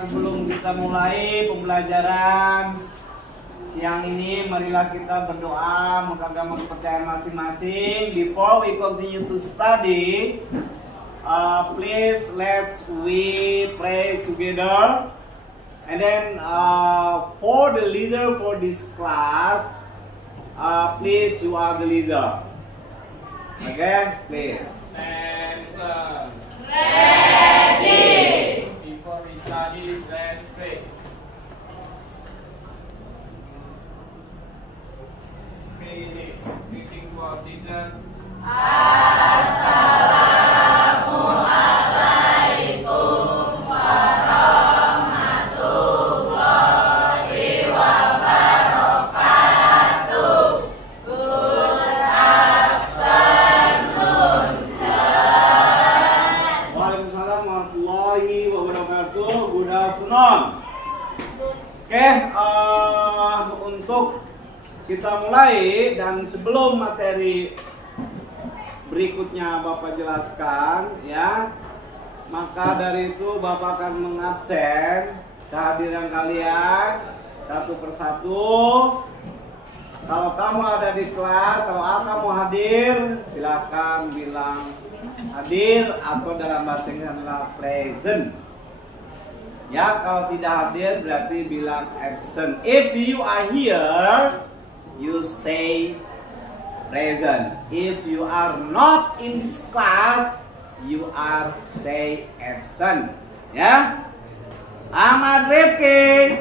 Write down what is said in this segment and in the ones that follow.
sebelum kita mulai pembelajaran siang ini, marilah kita berdoa mengagamkan kepercayaan masing-masing. Before we continue to study, please let's we pray together. And then for the leader for this class, please you are the leader. Okay, please. Ready. Before we study, let's pray. Greeting to our teacher. Assalamualaikum warahmatullahi wabarakatuh. Good afternoon, sir. Waalaikumsalam warahmatullahi wabarakatuh. Good afternoon. Oke, untuk kita mulai dan sebelum materi berikutnya Bapak jelaskan ya, maka dari itu Bapak akan mengabsen kehadiran kalian satu persatu. Kalau kamu ada di kelas, kalau kamu hadir, silakan bilang hadir atau dalam bahasa Inggris adalah present. Ya, kalau tidak hadir berarti bilang absent. If you are here, you say present. If you are not in this class, you are say absent. Ya. Ahmad Rifki,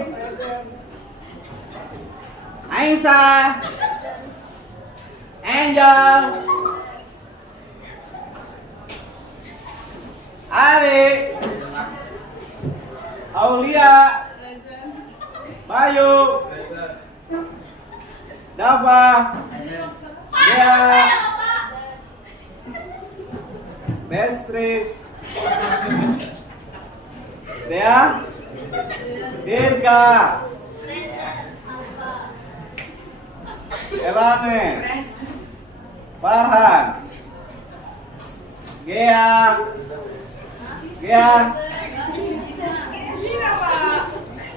Aisyah, Angel, Ali, Aulia, Bayu, Dava, Dea, Bestris, Dea, Dirga, Elane, Farhan, Gea,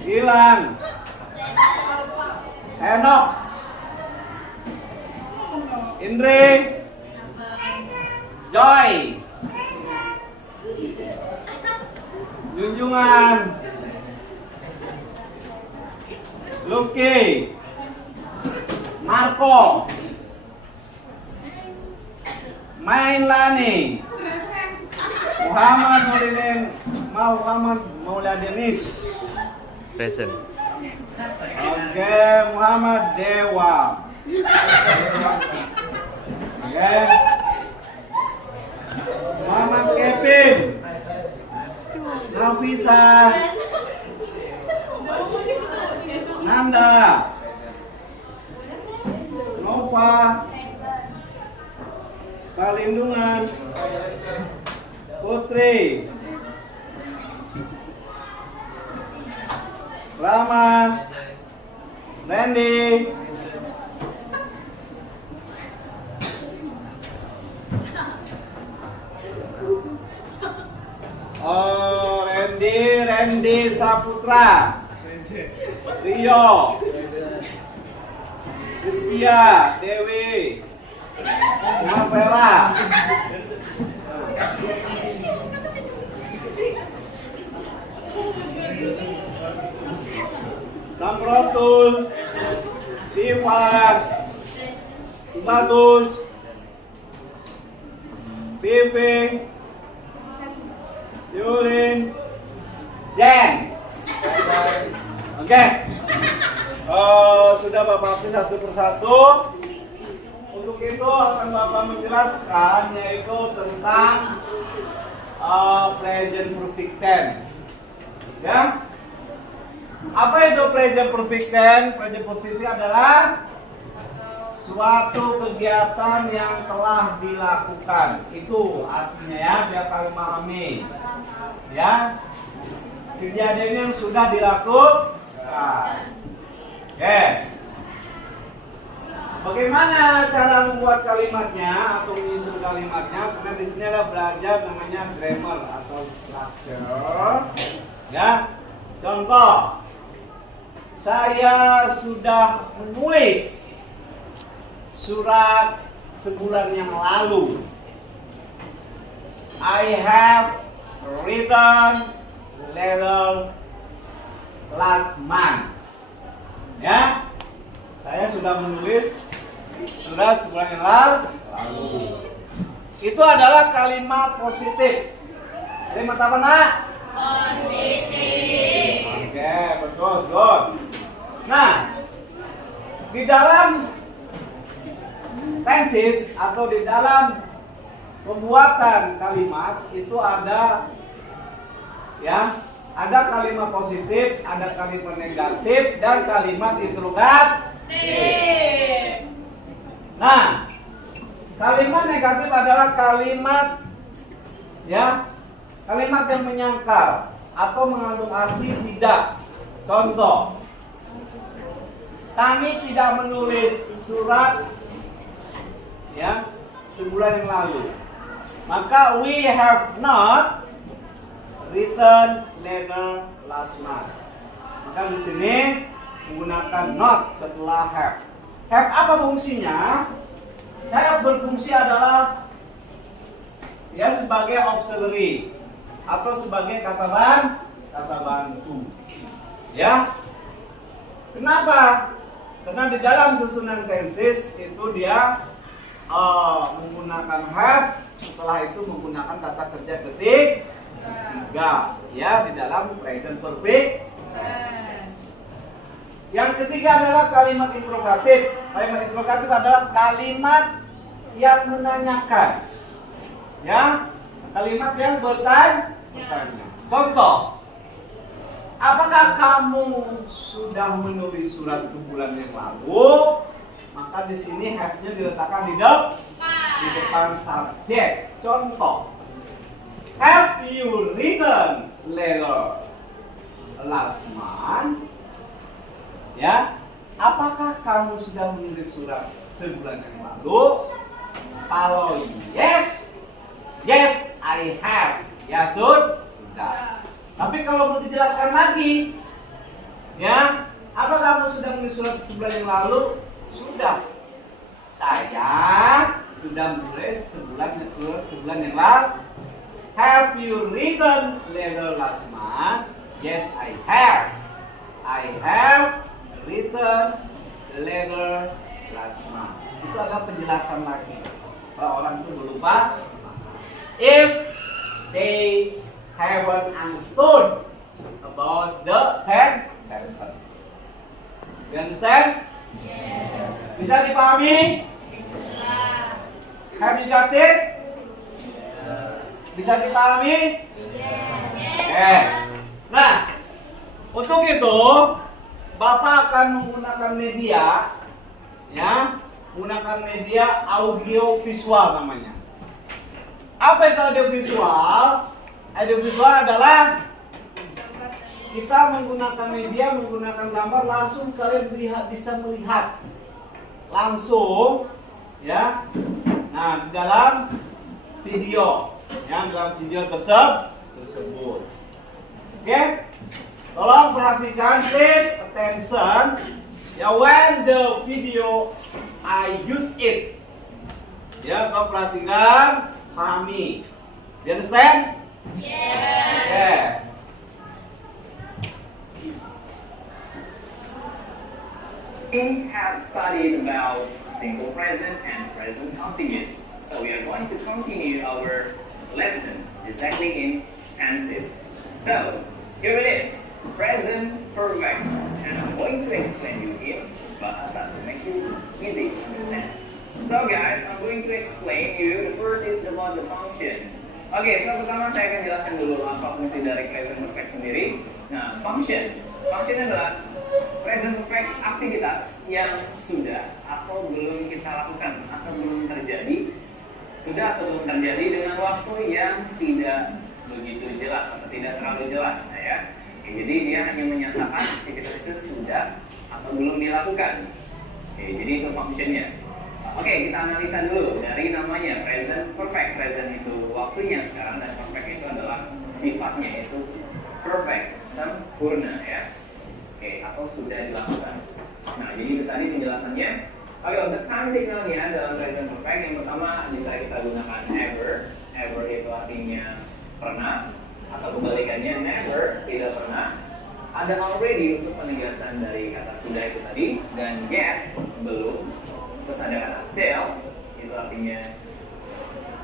Gilang, Henok, Indri, Joy, Junjungan, Lucky, Marco, Mainlani, Muhammad Mauladinis. Present. Oke, Muhammad Dewa. Oke. Muhammad Kevin. Nafisa. Nanda. Nova. Kalindungan. Putri. Rama, Randy, Randy Saputra, Rio, Rizkia, Dewi, Mapela, Samprotul, Ivan, Bagus, Vivi, Yulin, Jen. Oke. Sudah Bapak absen satu persatu. Untuk itu akan Bapak menjelaskan yaitu tentang present perfect tense. Ya. Apa itu present perfect tense? Present perfect tense adalah suatu kegiatan yang telah dilakukan. Itu artinya ya, biar kalian memahami. Ya. Kejadian yang sudah dilakukan. Oke. Bagaimana cara membuat kalimatnya atau menyusun kalimatnya? Karena di sini ada belajar namanya grammar atau structure. Ya. Contoh, saya sudah menulis surat sebulan yang lalu. I have written letter last month. Ya, saya sudah menulis surat sebulan yang lalu. Itu adalah kalimat positif. Kalimat apa, Nak? Positif. Oke, betul, good. Nah, di dalam tenses atau di dalam pembuatan kalimat itu ada kalimat positif, ada kalimat negatif, dan kalimat interrogatif. Nah, kalimat negatif adalah kalimat kalimat yang menyangkal atau mengandung arti tidak. Contoh, kami tidak menulis surat sebulan yang lalu. Maka we have not written letter last month. Maka di sini menggunakan not setelah have. Have apa fungsinya? Have berfungsi adalah sebagai auxiliary atau sebagai kata bantu. Ya. Kenapa? Karena di dalam susunan tenses itu dia menggunakan have, setelah itu menggunakan kata kerja ketiga di dalam present perfect. Yang ketiga adalah kalimat interrogatif. Kalimat interrogatif adalah kalimat yang menanyakan. Kalimat yang bertanya. Contoh, apakah kamu sudah menulis surat sebulan yang lalu? Maka di sini have-nya diletakkan di depan subjek. Contoh, have you written letter last month? Apakah kamu sudah menulis surat sebulan yang lalu? Kalau yes, I have. Ya sudah. Tapi kalau mau dijelaskan lagi, apakah kamu sudah menulis surat sebulan yang lalu? Sudah. Saya sudah menulis sebulan yang lalu. Have you written letter last month? Yes, I have. I have written letter last month. Itu ada penjelasan lagi. Kalau orang itu lupa, if they haven't understood about the sentence. You understand? Yes. Bisa dipahami? Have you got it? Bisa dipahami? Nah, untuk itu Bapak akan menggunakan media, menggunakan media audio visual namanya. Apa itu audio visual? Audio visual adalah kita menggunakan media, menggunakan gambar, langsung kalian bisa melihat langsung, Nah, di dalam video, dalam video tersebut. Oke? Tolong perhatikan, please attention. When the video I use it. Tolong perhatikan, pahami. You understand? Yes. We have studied about simple present and present continuous. So we are going to continue our lesson exactly in tenses. So here it is, present perfect. And I'm going to explain you in bahasa to make you easy to understand. So guys, I'm going to explain you. The first is about the function. Oke, so pertama saya akan jelaskan dulu apa fungsi dari present perfect sendiri. Nah, function adalah present perfect aktivitas yang sudah atau belum kita lakukan atau belum terjadi, sudah atau belum terjadi dengan waktu yang tidak begitu jelas atau tidak terlalu jelas, ya. Oke, jadi dia hanya menyatakan aktivitas itu sudah atau belum dilakukan. Oke, jadi itu functionnya. Oke, kita analisa dulu dari namanya present perfect. Present itu waktunya sekarang dan perfect itu adalah sifatnya, yaitu perfect. sempurna ya. Oke, atau sudah dilakukan. Nah, jadi itu tadi penjelasannya. Oke, untuk time signalnya dalam present perfect yang pertama bisa kita gunakan ever. Ever itu artinya pernah, atau kebalikannya never, tidak pernah. Ada already untuk penegasan dari kata sudah itu tadi, dan yet belum. Terus ada kata still, itu artinya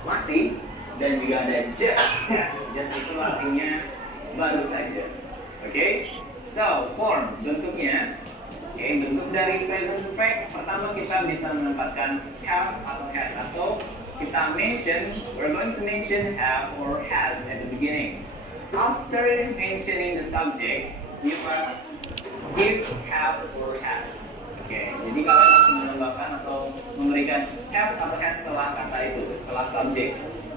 masih, dan juga ada just ya. Just itu artinya baru saja. Oke, so form bentuknya. Oke, bentuk dari present perfect pertama kita bisa menempatkan have atau has, atau kita mention, we're going to mention have or has at the beginning. After mentioning the subject, you must give have or has. Oke, jadi kalian harus menambahkan atau memberikan have atau has setelah kata itu, setelah subjek.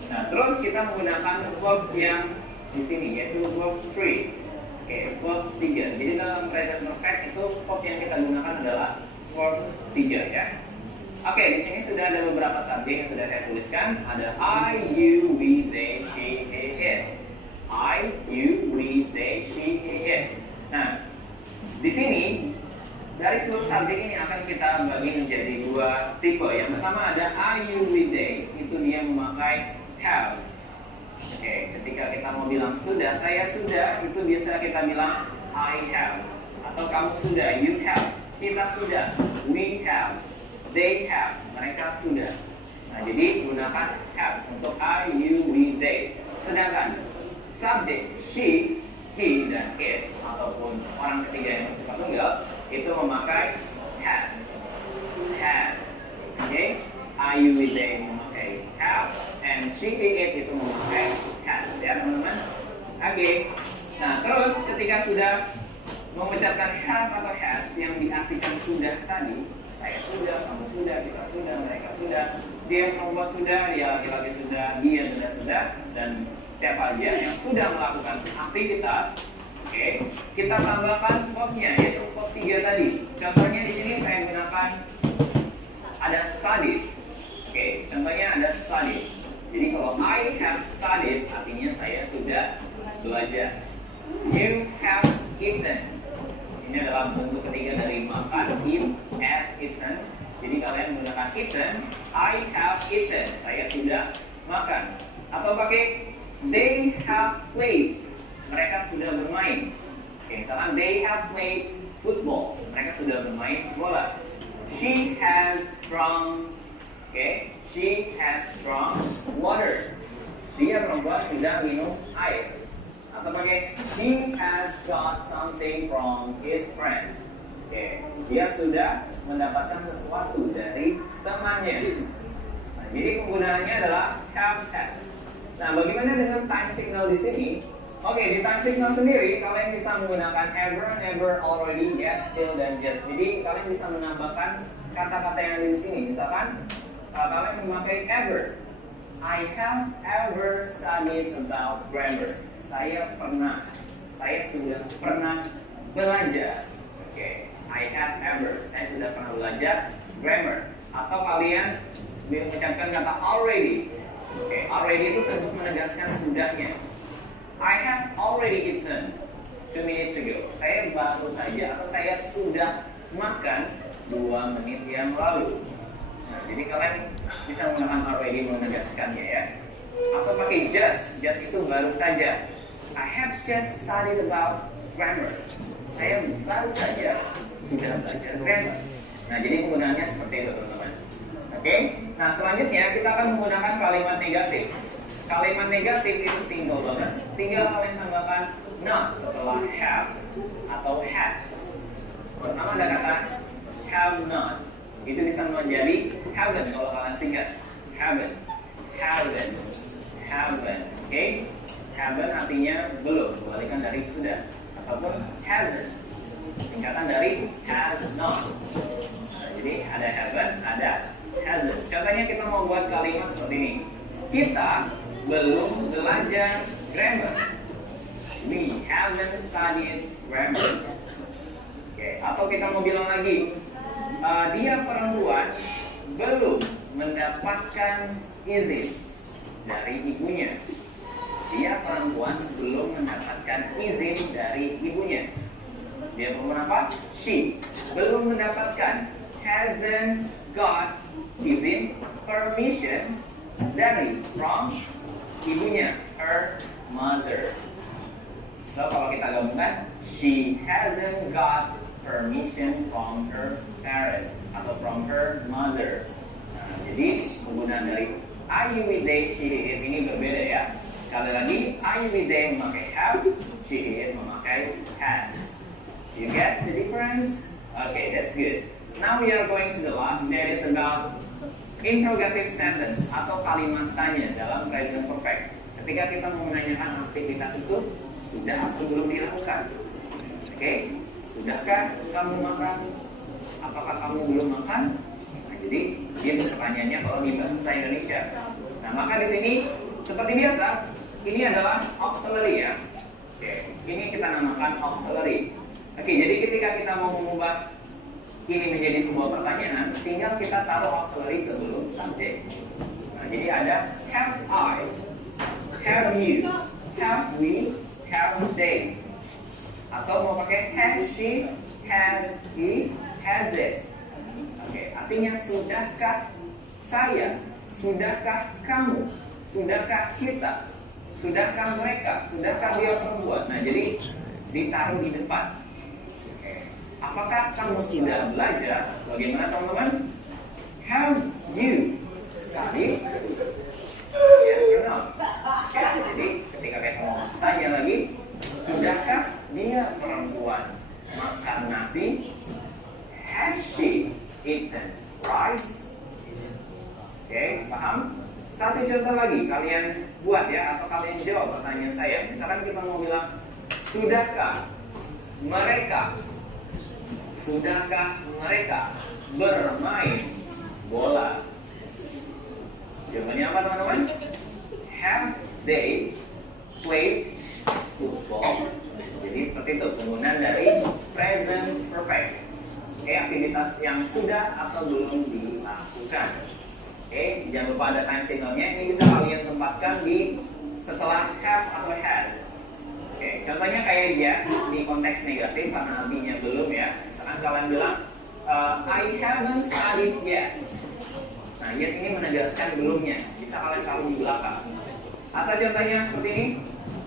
Nah, terus kita menggunakan verb yang di sini yaitu verb 3. Oke, verb 3. Jadi dalam present perfect itu verb yang kita gunakan adalah verb 3 ya. Oke, di sini sudah ada beberapa subjek yang sudah saya tuliskan. Ada I, you, we, they, she, he, it. I, you, we, they, she, he, it. Nah, di sini dari seluruh subjek ini akan kita bagi menjadi dua tipe. Yang pertama ada I, you, we, they. Itu dia memakai have. Oke, ketika kita mau bilang sudah, saya sudah, itu biasa kita bilang I have. Atau kamu sudah, you have. Kita sudah, we have. They have, mereka sudah. Nah, jadi gunakan have untuk I, you, we, they. Sedangkan subjek she, he, dan it, ataupun orang ketiga yang bersifat tunggal, itu memakai has. Has. Oke, I, you, we, they memakai have, and she, he, it itu memakai has. Ya teman-teman. Oke. Nah, terus ketika sudah mengucapkan have atau has yang diartikan sudah tadi, saya sudah, kamu sudah, kita sudah, mereka sudah, dia perempuan sudah, dia laki-laki sudah, dia sudah, dan siapa aja yang sudah melakukan aktivitas. Oke, kita tambahkan verbnya yaitu verb 3 tadi. Contohnya di sini saya gunakan ada studied. Oke, contohnya ada studied. Jadi kalau I have studied artinya saya sudah belajar. You have eaten. Ini adalah bentuk ketiga dari makan, eat, have eaten. Jadi kalian menggunakan eaten, I have eaten, saya sudah makan. Atau pakai they have played, mereka sudah bermain. Oke, misalkan they have played football, mereka sudah bermain bola. She has drunk, she has drunk water. Dia perempuan sudah minum air. Atau pakai he has got something from his friend. Dia sudah mendapatkan sesuatu dari temannya. Nah, jadi penggunaannya adalah have, has. Nah, bagaimana dengan time signal di sini? Di time signal sendiri kalian bisa menggunakan ever, never, already, yet, still, dan just. Jadi kalian bisa menambahkan kata-kata yang ada di sini. Misalkan kalian memakai ever. I have ever studied about grammar. Saya sudah pernah belajar. I have ever, saya sudah pernah belajar grammar. Atau kalian mengucapkan kata already. Already itu untuk menegaskan sudahnya. I have already eaten 2 minutes ago. Saya baru saja atau saya sudah makan 2 menit yang lalu. Nah, jadi kalian bisa menggunakan already menegaskannya ya. Atau pakai just itu baru saja. I have just studied about grammar. Saya baru saja sudah belajar grammar. Nah, jadi penggunaannya seperti itu teman-teman. Nah selanjutnya kita akan menggunakan kalimat negatif. Kalimat negatif itu simple banget. Tinggal kalian tambahkan not setelah have atau has. Pertama ada kata have not. Itu bisa menjadi haven't kalau kalian singkat. Haven't. Haven't artinya belum, kebalikan dari sudah. Ataupun hasn't, singkatan dari has not. Nah, jadi ada haven't, ada hasn't. Contohnya kita mau buat kalimat seperti ini. Kita belum belajar grammar. We haven't studied grammar. Atau kita mau bilang lagi, dia perempuan belum mendapatkan izin dari ibunya. Dia perempuan belum mendapatkan mendapatkan izin dari ibunya. Dia belum apa? She belum mendapatkan, hasn't got izin, permission dari, from ibunya, her mother. So kalau kita gabungkan, she hasn't got permission from her parent atau from her mother. Nah, jadi penggunaan dari I, you, we, they, she, it ini berbeda ya. Sekali lagi, I, you, we, they memakai have, she, it memakai has. You get the difference? Okay, that's good. Now we are going to the last, that is about interrogative sentence atau kalimat tanya dalam present perfect. Ketika kita mau menanyakan aktivitas itu sudah atau belum dilakukan. Oke, sudahkah kamu makan? Apakah kamu belum makan? Nah, jadi dia pertanyaannya kalau di bahasa Indonesia. Nah, maka di sini seperti biasa, ini adalah auxiliary ya. Oke, ini kita namakan auxiliary. Oke, jadi ketika kita mau mengubah ini menjadi sebuah pertanyaan, tinggal kita taruh auxiliary sebelum subjek. Nah, jadi ada have I, have you, have we, have they. Atau mau pakai has she, has he, has it. Oke, artinya sudahkah saya, sudahkah kamu, sudahkah kita, sudahkah mereka, sudahkah dia perempuan. Nah, jadi ditaruh di depan. Apakah kamu sudah belajar? Bagaimana teman-teman? Have you studied? Yes or no? Oke, jadi ketika kita mau tanya lagi, sudahkah dia perempuan makan nasi? Has she eaten rice? Oke, paham? Satu contoh lagi kalian buat ya, atau kalian jawab pertanyaan saya. Misalkan kita mau bilang, sudahkah mereka bermain bola? Jawabannya apa teman-teman? Have they played football? Jadi seperti itu penggunaan dari present perfect. Oke, aktivitas yang sudah atau belum dilakukan. Oke, jangan lupa ada time signalnya. Ini bisa kalian tempatkan di setelah have atau has. Oke, contohnya kayak dia di konteks negatif karena artinya belum ya. Misalkan kalian bilang I haven't studied yet. Nah, yet ini menegaskan belumnya. Bisa kalian taruh di belakang. Atau contohnya seperti ini,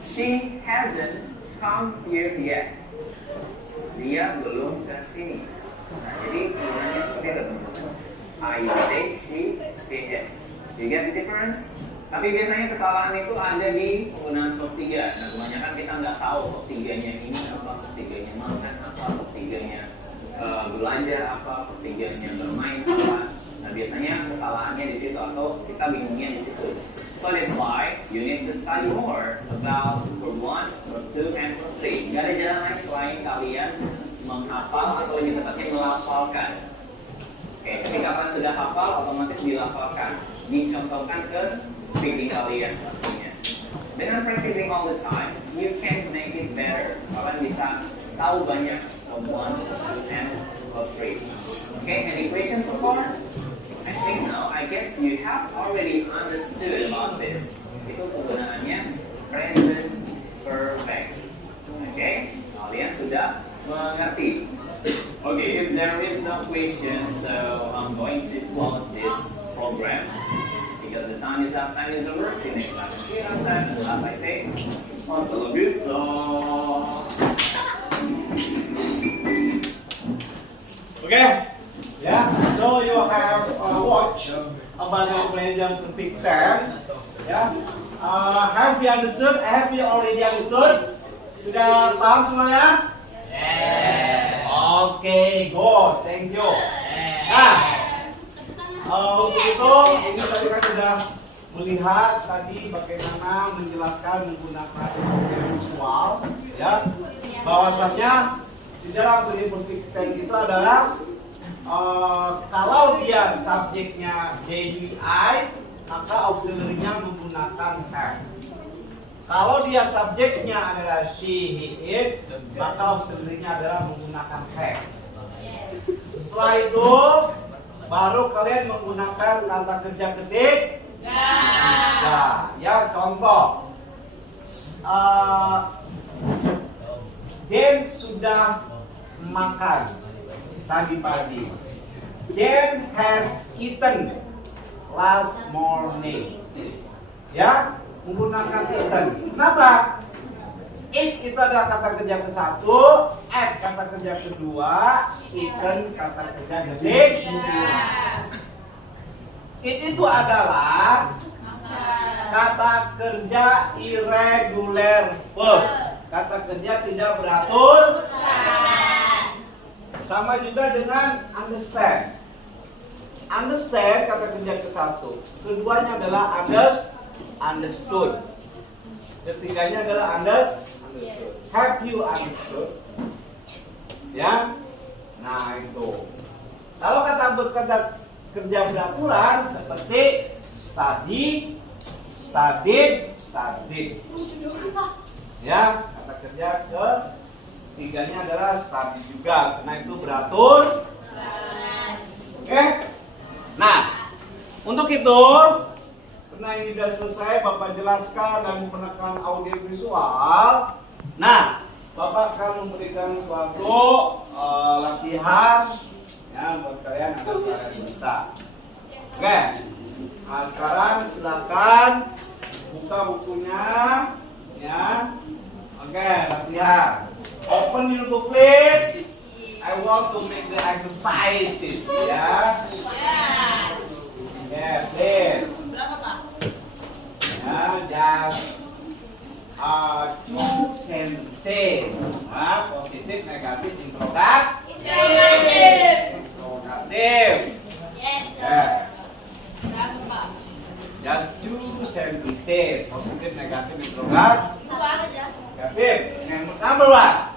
she hasn't come here yet. Dia belum ke sini. Nah, jadi penggunaannya seperti itu. I, they, she, it. You get the difference? Tapi biasanya kesalahan itu ada di penggunaan verb 3. Nah, kebanyakan kita nggak tahu verb 3-nya ini apa, verb 3-nya makan apa, verb 3-nya belajar apa, verb 3-nya bermain apa. Nah, biasanya kesalahannya di situ atau kita bingungnya di situ. So that's why you need to study more about verb 1, verb 2, and verb 3. Gak ada jalan lain selain kalian menghafal atau lebih tepatnya melafalkan. Oke, ketika kalian sudah hafal, otomatis dilafalkan. Dicontohkan ke speaking kalian pastinya. Dengan practicing all the time, you can make it better. Kalian bisa tahu banyak verb 1, 2, and verb 3. Okay, any questions so far? I think now, I guess you have already understood about this. Itu penggunaannya present perfect. Okay, kalian sudah mengerti. Okay, if there is no question, so I'm going to close this program because the time is up, time is over. See you next time. See you next time. And as I say, hasta la vista. Okay, yeah. So you have watched about the present perfect tense. Yeah. Have you understood? Have you already understood? Sudah paham semuanya? Yes. Okay, good. Thank you. Nah, untuk itu ini tadi kan sudah melihat tadi bagaimana menjelaskan menggunakan visual, ya. Bahwasanya di dalam perfect tense itu adalah kalau dia subjeknya they, we, I, maka auxiliary-nya menggunakan have. Kalau dia subjeknya adalah she, he, it, maka auxiliary-nya adalah menggunakan have. Setelah itu baru kalian menggunakan kata kerja ketik. Ya, ya contoh. Jane sudah makan tadi pagi. Jane has eaten last morning. Ya, menggunakan eaten. Kenapa? Eat itu adalah kata kerja ke-1, at kata kerja ke-2, eaten kata kerja ketiga. It itu adalah kata kerja irregular verb. Kata kerja tidak beratur. Sama juga dengan understand. Understand kata kerja ke-1. Keduanya adalah understood. Ketiganya adalah understood. Have you understood? Ya. Nah, itu. Kalau kata kerja beraturan seperti study, studied, studied. Ya, kata kerja ketiganya adalah study juga, karena itu beratur. Oke. Nah, untuk itu, karena ini sudah selesai, Bapak jelaskan dan menekan audio visual. Nah, Bapak akan memberikan suatu latihan ya buat kalian agar kalian bisa. Oke. Nah, sekarang silakan buka bukunya ya. Oke, latihan. Open your book please. I want to make the exercises ya. Yeah, please. Ya, just two sentences. Nah, positif, negatif, interrogatif. Interrogatif. Yes, Ya. Berapa, Pak? Just two sentences. Positif, negatif, interrogatif. Satu aja. Negatif. Number one.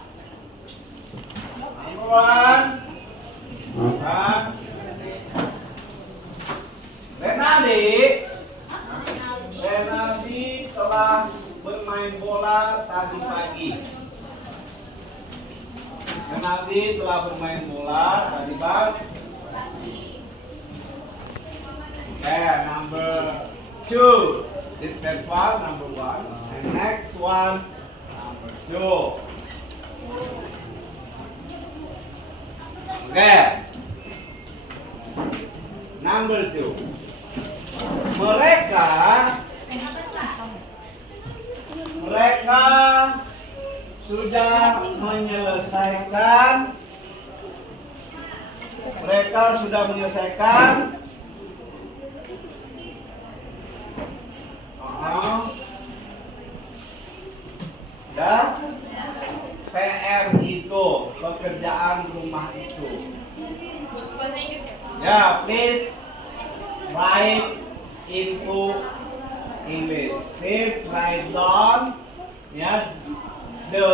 Number one. Nah. Renaldi telah bermain bola tadi pagi. Renaldi telah bermain bola tadi pagi. Number two. That's one, number one. And next one, number two. Number two. Mereka sudah menyelesaikan PR itu, pekerjaan rumah itu. Ya, please write into English. Please write down the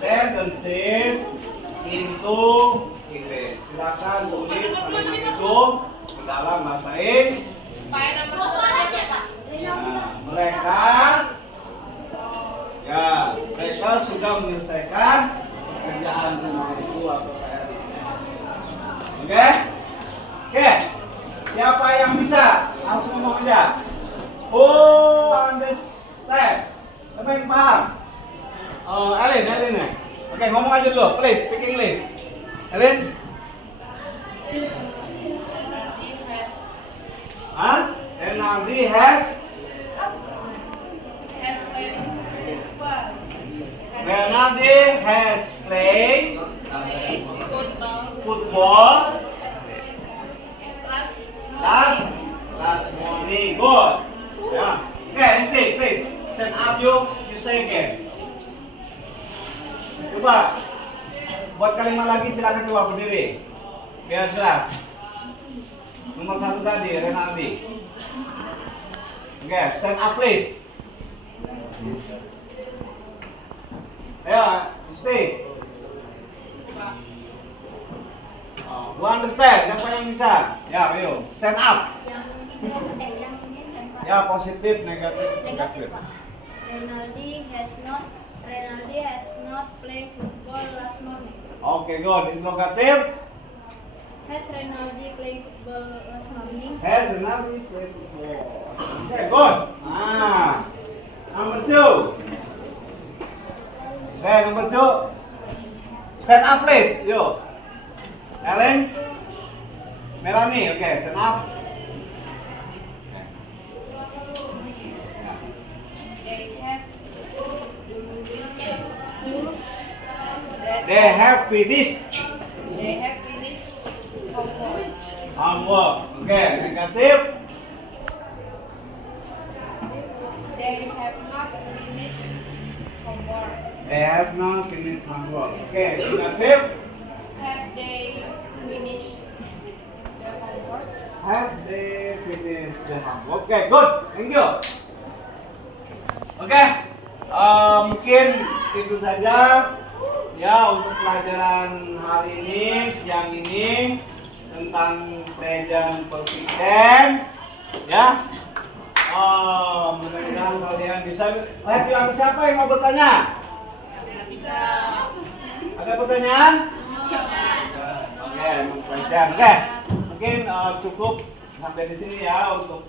sentences into English. Silakan tulis kalimat itu ke dalam bahasa Inggris. Mereka sudah menyelesaikan pekerjaan rumah itu atau PR itu. Oke. Siapa yang bisa? Langsung ngomong aja. Understand. Siapa yang paham? Ellen ya. Oke, ngomong aja dulu. Please, speak English. Ellen? Renaldi has played football last morning. Good. Yeah. Okay, stay, please. Stand up you say again. Coba buat kalimat lagi, silakan coba berdiri biar jelas. Nomor 1 tadi Renaldi. Okay, stand up please. Ayo, stay. Who understand? Siapa yang bisa? Ya, ayo, stand up. Ya, positif, negatif. Negatif, Pak. Renaldi has not played football last morning. Oke, good. Interrogatif. Has Renaldi played football last morning? Has Renaldi played football? Okay, good. Number 2. Okay, number 2. Stand up please. Yo. Ellen. Melanie, oke, stand up. They have They have finished they have finished homework. homework. Oke, negatif. They have not finished homework. They have not finished homework. Oke, negatif. Have they finished the homework? Have they finished the homework? Oke, good. Thank you. Oke, mungkin itu saja ya untuk pelajaran hari ini, siang ini tentang present perfect tense. Ya, mudah-mudahan kalian bisa. Yang siapa yang mau bertanya? Bisa. Ada pertanyaan? Oke, oke. Mungkin cukup sampai di sini ya untuk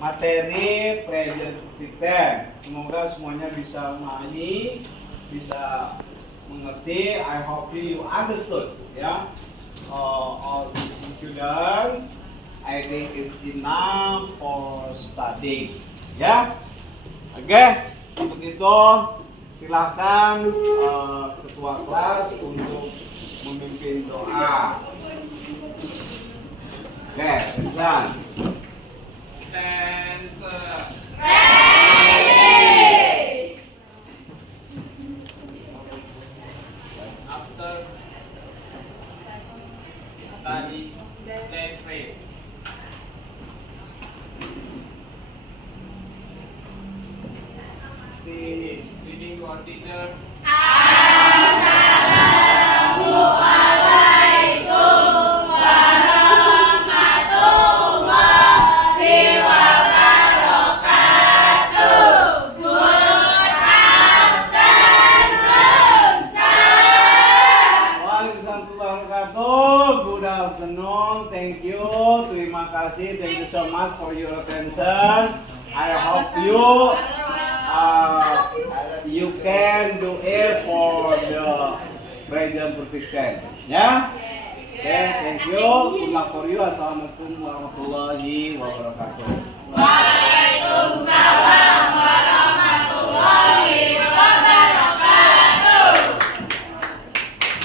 materi present perfect tense. Semoga semuanya bisa memahami, bisa mengerti. I hope you understood ya. All these students, I think is enough for studies. Ya, oke. Untuk itu silakan ketua kelas untuk memimpin doa. Oke, silakan. After study, let's pray. Reading to our teacher. Good afternoon, thank you, terima kasih, thank you so much for your attention. I hope you can do it for the present perfect tense. Ya, okay, thank you. Good luck for you. Assalamualaikum warahmatullahi wabarakatuh.